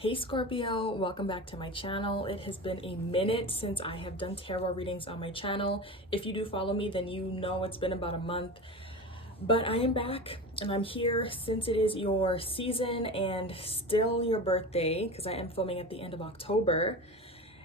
Hey Scorpio, welcome back to my channel. It has been a minute since I have done tarot readings on my channel. If you do follow me, then you know it's been about a month. But I am back and I'm here since it is your season and still your birthday, because I am filming at the end of October.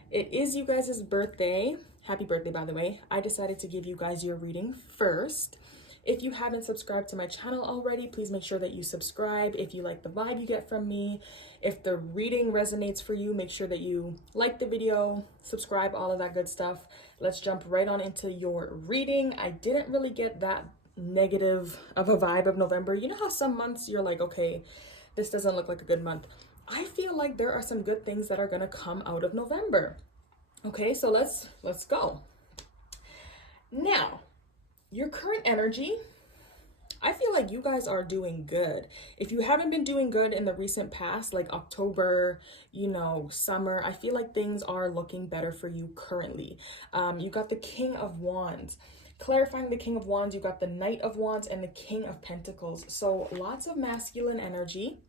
It is you guys' birthday. Happy birthday, by the way. I decided to give you guys your reading first. If you haven't subscribed to my channel already, please make sure that you subscribe. If you like the vibe you get from me, if the reading resonates for you, make sure that you like the video, subscribe, all of that good stuff. Let's jump right on into your reading. I didn't really get that negative of a vibe of November. You know how some months you're like, okay, this doesn't look like a good month. I feel like there are some good things that are gonna come out of November. Okay, so let's go. Now, your current energy, I feel like you guys are doing good. If you haven't been doing good in the recent past, like October, summer, I feel like things are looking better for you currently. You got the King of Wands. Clarifying the King of Wands, you got the Knight of Wands and the King of Pentacles. So lots of masculine energy,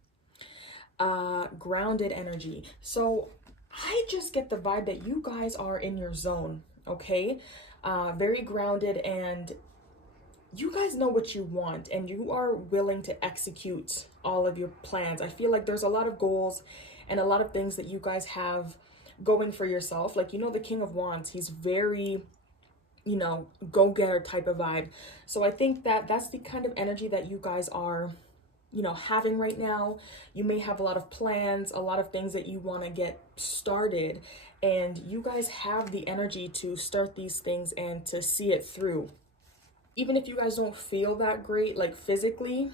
grounded energy. So I just get the vibe that you guys are in your zone, okay? Very grounded, and you guys know what you want and you are willing to execute all of your plans. I feel like there's a lot of goals and a lot of things that you guys have going for yourself. Like, the King of Wands, he's very, go-getter type of vibe. So I think that that's the kind of energy that you guys are, having right now. You may have a lot of plans, a lot of things that you want to get started, and you guys have the energy to start these things and to see it through. Even if you guys don't feel that great, like physically,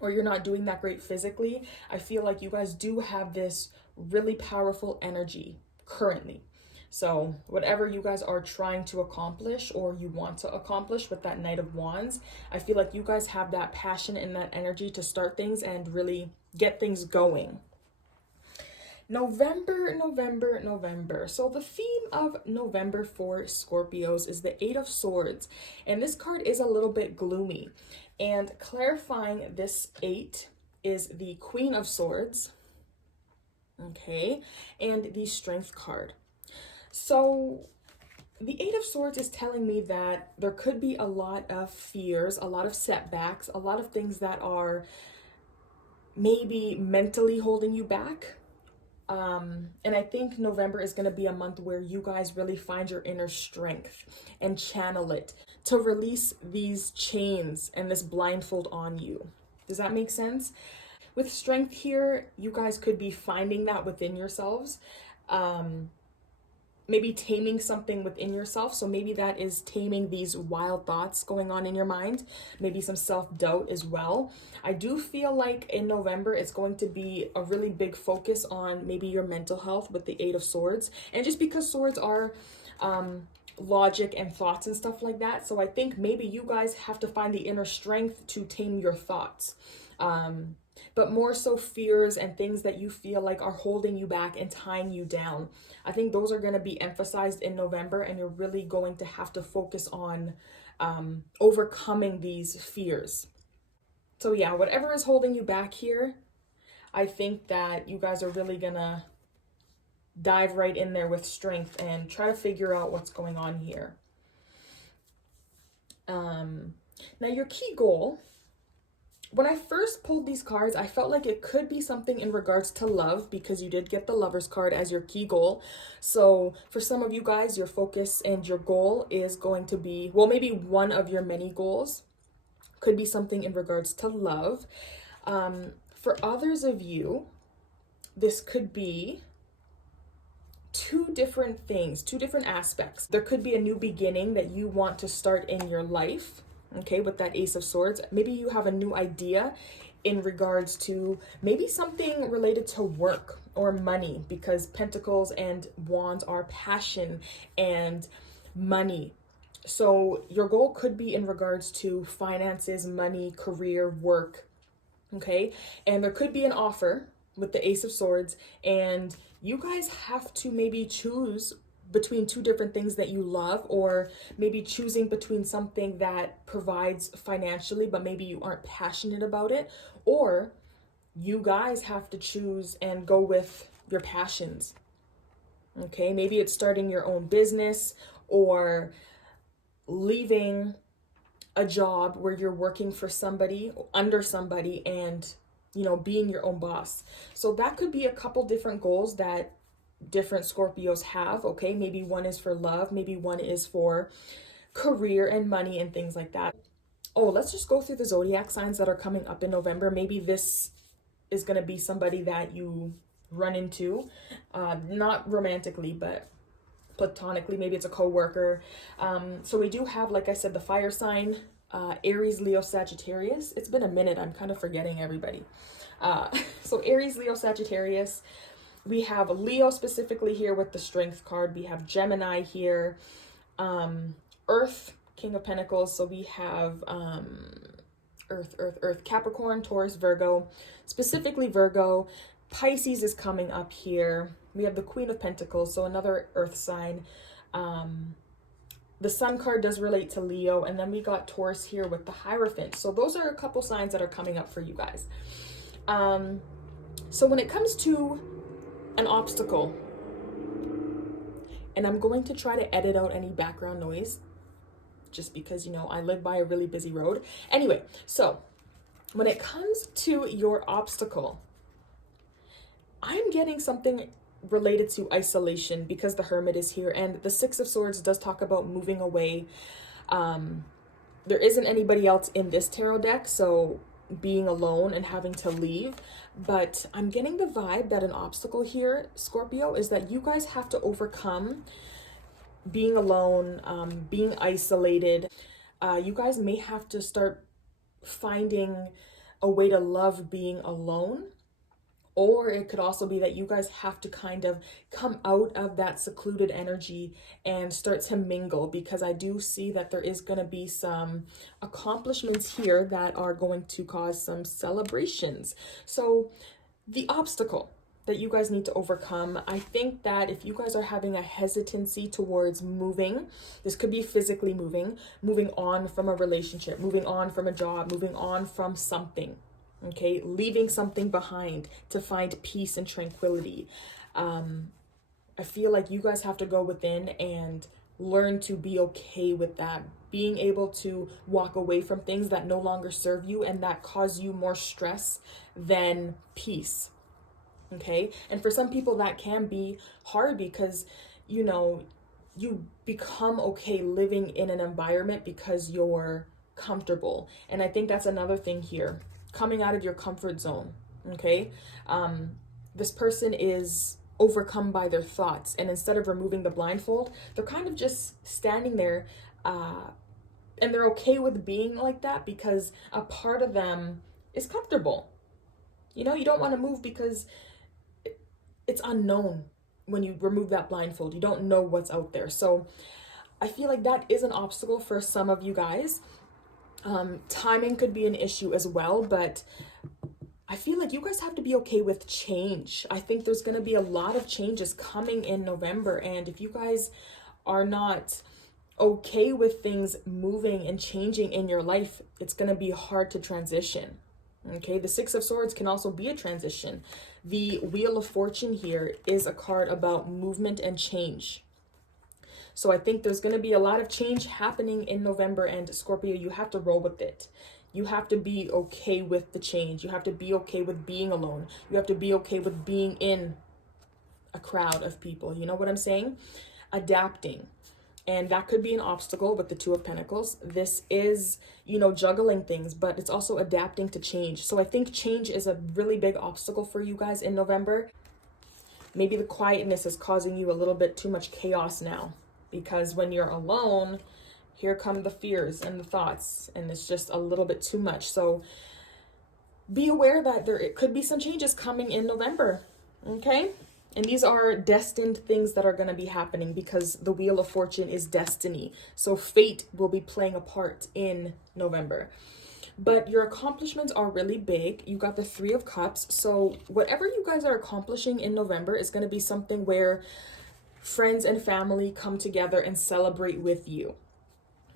or you're not doing that great physically, I feel like you guys do have this really powerful energy currently. So whatever you guys are trying to accomplish or you want to accomplish with that Knight of Wands, I feel like you guys have that passion and that energy to start things and really get things going. November. So the theme of November for Scorpios is the Eight of Swords. And this card is a little bit gloomy. And clarifying this eight is the Queen of Swords. Okay. And the Strength card. So the Eight of Swords is telling me that there could be a lot of fears, a lot of setbacks, a lot of things that are maybe mentally holding you back. And I think November is going to be a month where you guys really find your inner strength and channel it to release these chains and this blindfold on you. Does that make sense? With strength here, you guys could be finding that within yourselves. Maybe taming something within yourself. So maybe that is taming these wild thoughts going on in your mind. Maybe some self-doubt as well. I do feel like in November, it's going to be a really big focus on maybe your mental health with the Eight of Swords. And just because swords are logic and thoughts and stuff like that. So I think maybe you guys have to find the inner strength to tame your thoughts. But more so fears and things that you feel like are holding you back and tying you down. I think those are going to be emphasized in November, and you're really going to have to focus on overcoming these fears. So yeah, whatever is holding you back here, I think that you guys are really going to dive right in there with strength and try to figure out what's going on here. Now your key goal. When I first pulled these cards, I felt like it could be something in regards to love, because you did get the Lover's card as your key goal. So for some of you guys, your focus and your goal is going to be, well, maybe one of your many goals could be something in regards to love. For others of you, this could be two different things, two different aspects. There could be a new beginning that you want to start in your life. Okay, with that Ace of Swords, maybe you have a new idea in regards to maybe something related to work or money, because Pentacles and Wands are passion and money. So your goal could be in regards to finances, money, career, work. Okay, and there could be an offer with the Ace of Swords, and you guys have to maybe choose between two different things that you love, or maybe choosing between something that provides financially, but maybe you aren't passionate about it, or you guys have to choose and go with your passions. Okay, maybe it's starting your own business or leaving a job where you're working for somebody, under somebody, and being your own boss. So that could be a couple different goals that different Scorpios have. Okay, maybe one is for love, maybe one is for career and money and things like that. Oh, let's just go through the zodiac signs that are coming up in November. Maybe this is going to be somebody that you run into, not romantically, but platonically. Maybe it's a co-worker. So we do have, like I said, the fire sign, Aries, Leo, Sagittarius. It's been a minute. I'm kind of forgetting everybody. So Aries, Leo, Sagittarius. We have Leo specifically here with the Strength card. We have Gemini here. Earth, King of Pentacles. So we have Earth, Capricorn, Taurus, Virgo. Specifically Virgo. Pisces is coming up here. We have the Queen of Pentacles, so another earth sign. The Sun card does relate to Leo, and then we got Taurus here with the Hierophant. So those are a couple signs that are coming up for you guys. So when it comes to an obstacle, and I'm going to try to edit out any background noise, just because, I live by a really busy road. Anyway, so when it comes to your obstacle, I'm getting something related to isolation because the Hermit is here, and the Six of Swords does talk about moving away. There isn't anybody else in this tarot deck, so being alone and having to leave. But I'm getting the vibe that an obstacle here, Scorpio, is that you guys have to overcome being alone, being isolated. You guys may have to start finding a way to love being alone. Or it could also be that you guys have to kind of come out of that secluded energy and start to mingle, because I do see that there is going to be some accomplishments here that are going to cause some celebrations. So the obstacle that you guys need to overcome, I think that if you guys are having a hesitancy towards moving, this could be physically moving on from a relationship, moving on from a job, moving on from something. Okay, leaving something behind to find peace and tranquility. I feel like you guys have to go within and learn to be okay with that. Being able to walk away from things that no longer serve you and that cause you more stress than peace. Okay, and for some people that can be hard because, you become okay living in an environment because you're comfortable. And I think that's another thing here. Coming out of your comfort zone, okay? This person is overcome by their thoughts, and instead of removing the blindfold, they're kind of just standing there, and they're okay with being like that because a part of them is comfortable. You don't want to move because it's unknown. When you remove that blindfold, you don't know what's out there. So I feel like that is an obstacle for some of you guys. Timing could be an issue as well, but I feel like you guys have to be okay with change. I think there's going to be a lot of changes coming in November, and if you guys are not okay with things moving and changing in your life, it's going to be hard to transition. Okay, the Six of Swords can also be a transition. The Wheel of Fortune here is a card about movement and change. So I think there's going to be a lot of change happening in November, and Scorpio, you have to roll with it. You have to be okay with the change. You have to be okay with being alone. You have to be okay with being in a crowd of people. You know what I'm saying? Adapting. And that could be an obstacle with the Two of Pentacles. This is, juggling things, but it's also adapting to change. So I think change is a really big obstacle for you guys in November. Maybe the quietness is causing you a little bit too much chaos now, because when you're alone, here come the fears and the thoughts, and it's just a little bit too much. So be aware that it could be some changes coming in November, okay? And these are destined things that are going to be happening because the Wheel of Fortune is destiny. So fate will be playing a part in November. But your accomplishments are really big. You got the Three of Cups. So whatever you guys are accomplishing in November is going to be something where friends and family come together and celebrate with you.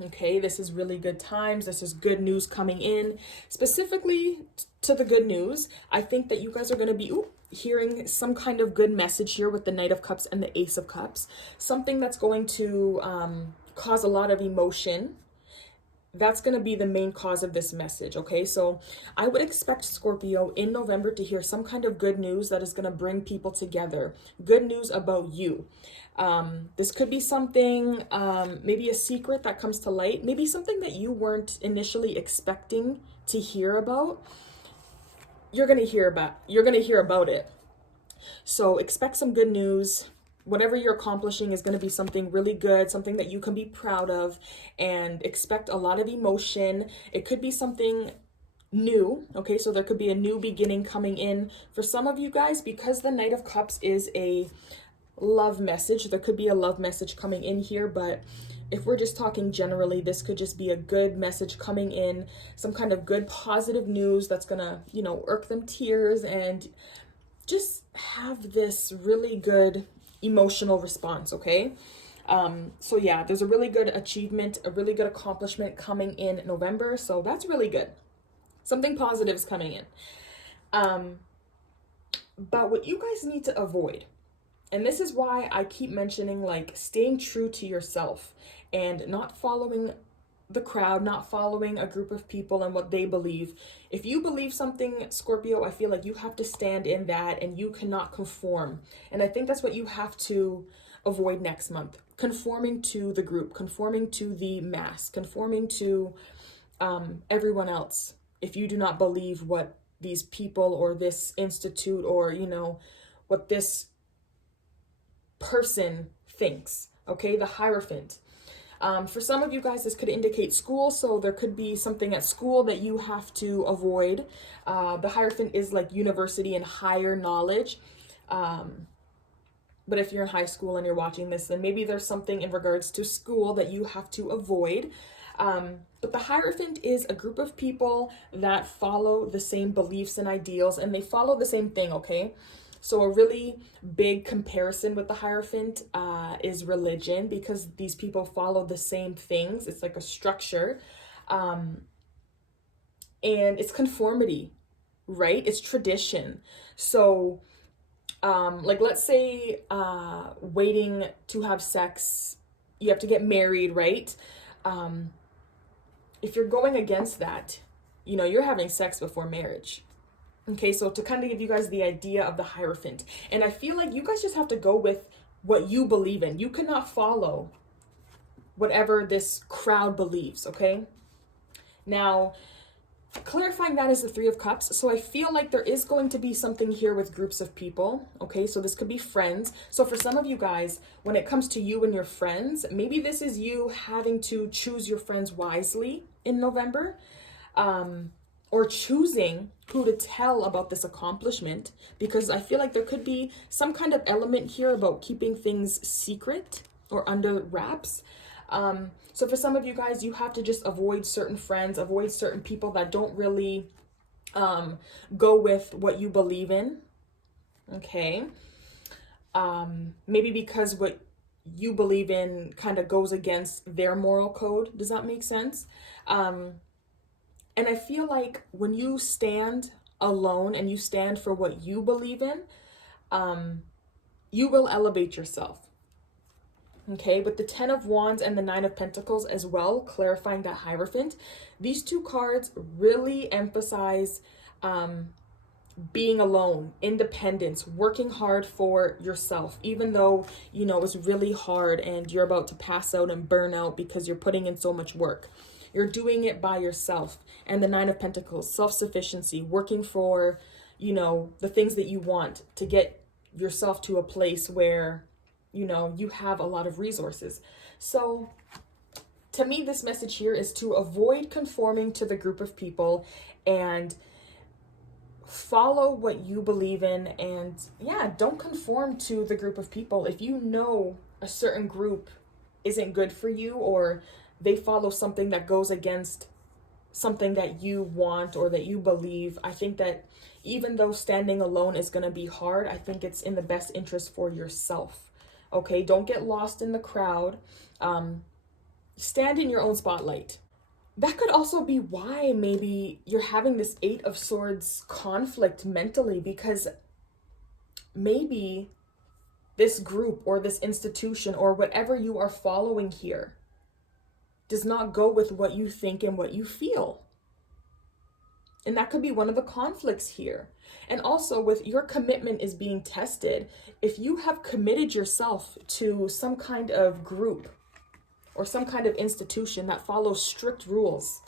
Okay, this is really good times. This is good news coming in. Specifically to the good news, I think that you guys are going to be hearing some kind of good message here with the Knight of Cups and the Ace of Cups. Something that's going to cause a lot of emotion. That's going to be the main cause of this message, okay? So I would expect Scorpio in November to hear some kind of good news that is going to bring people together. Good news about you. This could be something, maybe a secret that comes to light, maybe something that you weren't initially expecting to hear about. You're going to hear about it. So expect some good news. Whatever you're accomplishing is going to be something really good, something that you can be proud of, and expect a lot of emotion. It could be something new, okay? So there could be a new beginning coming in for some of you guys, because the Knight of Cups is a love message. There could be a love message coming in here, but if we're just talking generally, this could just be a good message coming in, some kind of good positive news that's gonna, irk them tears and just have this really good emotional response, okay? So yeah, there's a really good achievement, a really good accomplishment coming in November, so that's really good. Something positive is coming in. But what you guys need to avoid, and this is why I keep mentioning, like, staying true to yourself and not following the crowd, not following a group of people and what they believe. If you believe something, Scorpio, I feel like you have to stand in that and you cannot conform. And I think that's what you have to avoid next month. Conforming to the group, conforming to the mass, conforming to everyone else. If you do not believe what these people or this institute or, what this person thinks, okay? The Hierophant. For some of you guys, this could indicate school, so there could be something at school that you have to avoid. The Hierophant is like university and higher knowledge. But if you're in high school and you're watching this, then maybe there's something in regards to school that you have to avoid. But the Hierophant is a group of people that follow the same beliefs and ideals, and they follow the same thing, okay? So a really big comparison with the Hierophant is religion, because these people follow the same things. It's like a structure. And it's conformity, right? It's tradition. So like, let's say waiting to have sex, you have to get married, right? If you're going against that, you're having sex before marriage. Okay, so to kind of give you guys the idea of the Hierophant. And I feel like you guys just have to go with what you believe in. You cannot follow whatever this crowd believes, okay? Now, clarifying that is the Three of Cups. So I feel like there is going to be something here with groups of people, okay? So this could be friends. So for some of you guys, when it comes to you and your friends, maybe this is you having to choose your friends wisely in November. Or choosing who to tell about this accomplishment, because I feel like there could be some kind of element here about keeping things secret or under wraps. So for some of you guys, you have to just avoid certain friends, avoid certain people that don't really go with what you believe in, okay? Maybe because what you believe in kind of goes against their moral code. Does that make sense? And I feel like when you stand alone and you stand for what you believe in, you will elevate yourself. Okay, but the 10 of Wands and the 9 of Pentacles as well, clarifying that Hierophant, these two cards really emphasize being alone, independence, working hard for yourself, even though, it's really hard and you're about to pass out and burn out because you're putting in so much work. You're doing it by yourself. And the 9 of Pentacles, self-sufficiency, working for, the things that you want to get yourself to a place where, you have a lot of resources. So to me, this message here is to avoid conforming to the group of people and follow what you believe in. And yeah, don't conform to the group of people. If you know a certain group isn't good for you, or they follow something that goes against something that you want or that you believe, I think that even though standing alone is going to be hard, I think it's in the best interest for yourself. Okay, don't get lost in the crowd. stand in your own spotlight. That could also be why maybe you're having this Eight of Swords conflict mentally, because maybe this group or this institution or whatever you are following here does not go with what you think and what you feel. And that could be one of the conflicts here. And also, with your commitment is being tested, if you have committed yourself to some kind of group or some kind of institution that follows strict rules,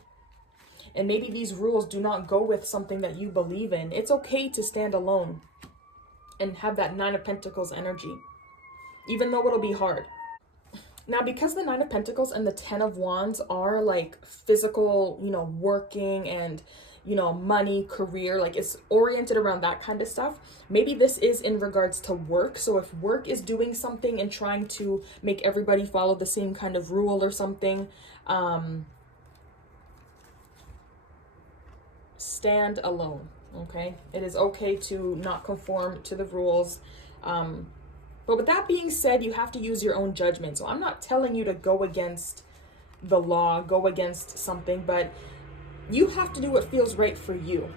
and maybe these rules do not go with something that you believe in, it's okay to stand alone and have that Nine of Pentacles energy, even though it'll be hard. Now, because the Nine of Pentacles and the Ten of Wands are like physical, working and, money, career, like it's oriented around that kind of stuff. Maybe this is in regards to work. So if work is doing something and trying to make everybody follow the same kind of rule or something, stand alone, okay? It is okay to not conform to the rules. But with that being said, you have to use your own judgment. So I'm not telling you to go against the law, go against something, but you have to do what feels right for you,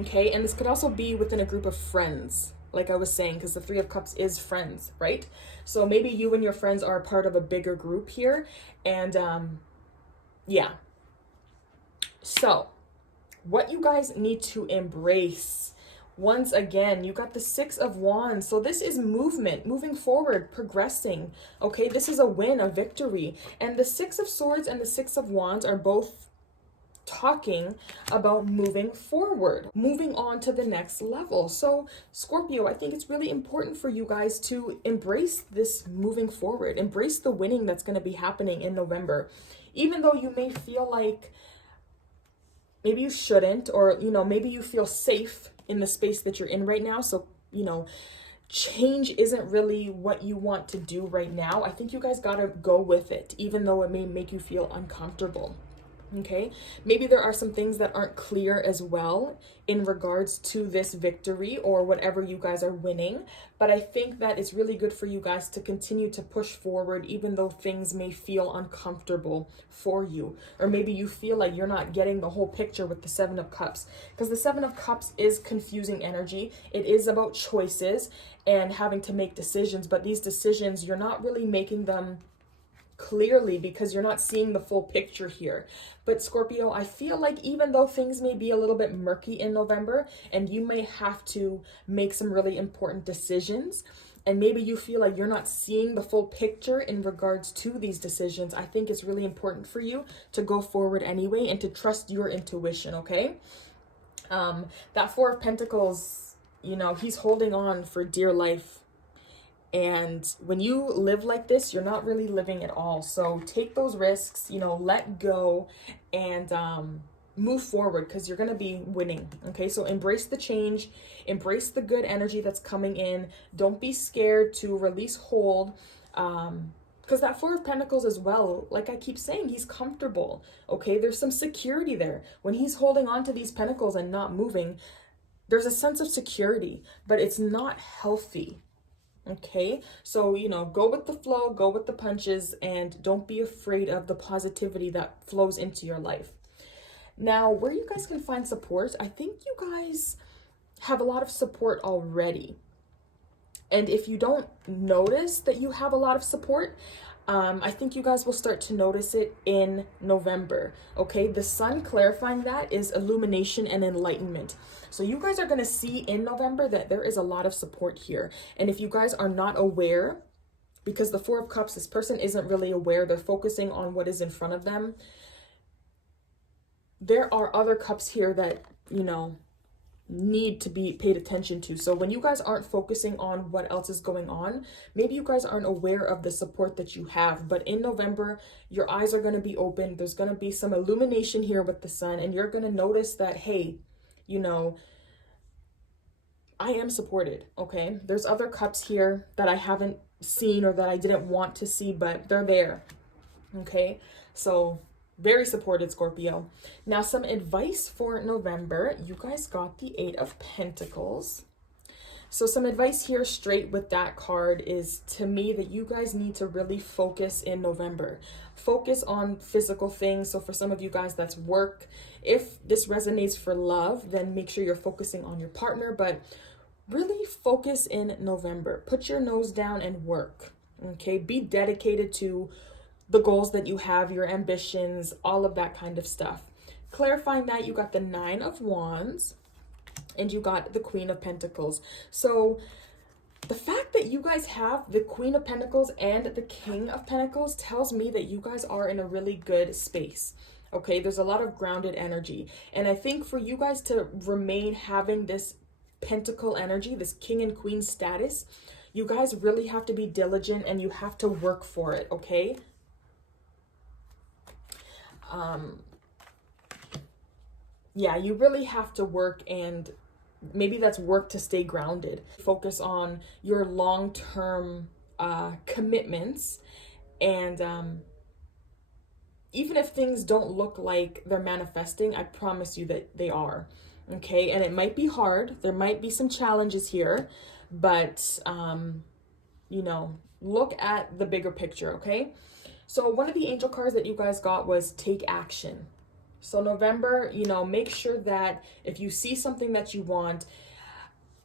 okay? And this could also be within a group of friends, like I was saying, because the Three of Cups is friends, right? So maybe you and your friends are a part of a bigger group here. And yeah. So what you guys need to embrace, once again, you got the Six of Wands. So this is movement, moving forward, progressing. Okay, this is a win, a victory. And the Six of Swords and the Six of Wands are both talking about moving forward, moving on to the next level. So Scorpio, I think it's really important for you guys to embrace this moving forward, embrace the winning that's going to be happening in November. Even though you may feel like maybe you shouldn't, or, maybe you feel safe in the space that you're in right now. So, change isn't really what you want to do right now. I think you guys got to go with it, even though it may make you feel uncomfortable. Okay, maybe there are some things that aren't clear as well in regards to this victory or whatever you guys are winning, but I think that it's really good for you guys to continue to push forward, even though things may feel uncomfortable for you, or maybe you feel like you're not getting the whole picture with the Seven of Cups, because the Seven of Cups is confusing energy. It is about choices and having to make decisions, but these decisions, you're not really making them clearly because you're not seeing the full picture here. But Scorpio, I feel like even though things may be a little bit murky in November and you may have to make some really important decisions, and maybe you feel like you're not seeing the full picture in regards to these decisions, I think it's really important for you to go forward anyway and to trust your intuition, okay? That Four of Pentacles, he's holding on for dear life. And when you live like this, you're not really living at all. So take those risks, let go and move forward, because you're going to be winning. Okay, so embrace the change, embrace the good energy that's coming in. Don't be scared to release hold. Because that Four of Pentacles as well, like I keep saying, he's comfortable. Okay, there's some security there. When he's holding on to these pentacles and not moving, there's a sense of security, but it's not healthy. Okay, so, go with the flow, go with the punches, and don't be afraid of the positivity that flows into your life. Now, where you guys can find support, I think you guys have a lot of support already. And if you don't notice that you have a lot of support, I think you guys will start to notice it in November. Okay, the sun clarifying that is illumination and enlightenment. So you guys are going to see in November that there is a lot of support here. And if you guys are not aware, because the Four of Cups, this person isn't really aware, they're focusing on what is in front of them. There are other cups here that, need to be paid attention to. So when you guys aren't focusing on what else is going on, maybe you guys aren't aware of the support that you have. But in November, your eyes are going to be open. There's going to be some illumination here with the sun, and you're going to notice that, hey, I am supported. Okay, there's other cups here that I haven't seen or that I didn't want to see, but they're there. Okay, so very supported, Scorpio. Now, some advice for November. You guys got the Eight of Pentacles. So some advice here straight with that card is to me that you guys need to really focus in November. Focus on physical things. So for some of you guys, that's work. If this resonates for love, then make sure you're focusing on your partner, but really focus in November. Put your nose down and work. Okay, be dedicated to the goals that you have, your ambitions, all of that kind of stuff. Clarifying that, you got the 9 of Wands and you got the Queen of Pentacles. So the fact that you guys have the Queen of Pentacles and the King of Pentacles tells me that you guys are in a really good space. Okay, there's a lot of grounded energy. And I think for you guys to remain having this Pentacle energy, this King and Queen status, you guys really have to be diligent and you have to work for it, okay? Yeah, you really have to work, and maybe that's work to stay grounded. Focus on your long-term commitments, and even if things don't look like they're manifesting, I promise you that they are, okay? And it might be hard. There might be some challenges here, but, you know, look at the bigger picture, okay? So one of the angel cards that you guys got was take action. So November, you know, make sure that if you see something that you want,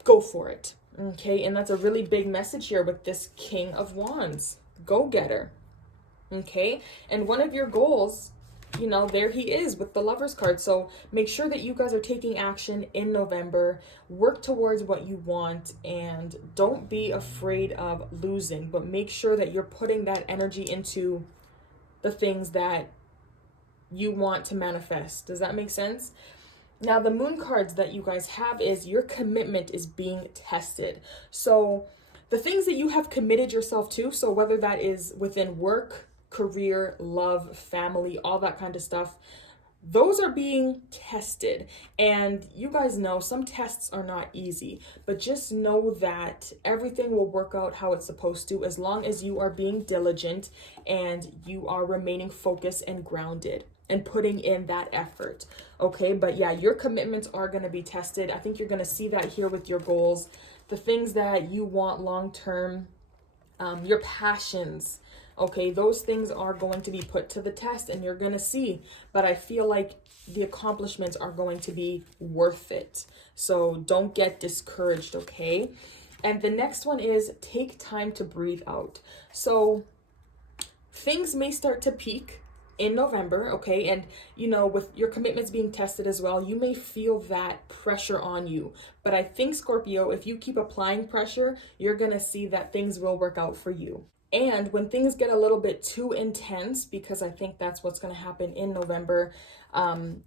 go for it, okay? And that's a really big message here with this King of Wands, go-getter, okay? And one of your goals, you know, there he is with the Lovers card. So make sure that you guys are taking action in November, work towards what you want, and don't be afraid of losing, but make sure that you're putting that energy into the things that you want to manifest. Does that make sense? Now, the moon cards that you guys have is your commitment is being tested. So the things that you have committed yourself to, so whether that is within work, career, love, family, all that kind of stuff, those are being tested. And you guys know some tests are not easy, but just know that everything will work out how it's supposed to as long as you are being diligent and you are remaining focused and grounded and putting in that effort, okay? But yeah, your commitments are going to be tested. I think you're going to see that here with your goals, the things that you want long-term, your passions, okay? Those things are going to be put to the test and you're going to see, but I feel like the accomplishments are going to be worth it. So don't get discouraged, okay? And the next one is take time to breathe out. So things may start to peak in November, okay? And, you know, with your commitments being tested as well, you may feel that pressure on you. But I think, Scorpio, if you keep applying pressure, you're going to see that things will work out for you. And when things get a little bit too intense, because I think that's what's going to happen in November,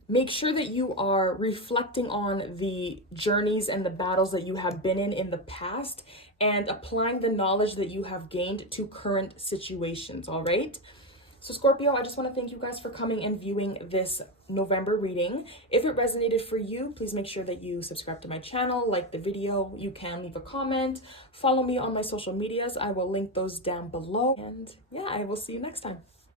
make sure that you are reflecting on the journeys and the battles that you have been in the past and applying the knowledge that you have gained to current situations, all right? So Scorpio, I just want to thank you guys for coming and viewing this November reading. If it resonated for you, please make sure that you subscribe to my channel, like the video. You can leave a comment, follow me on my social medias. I will link those down below. And yeah, I will see you next time.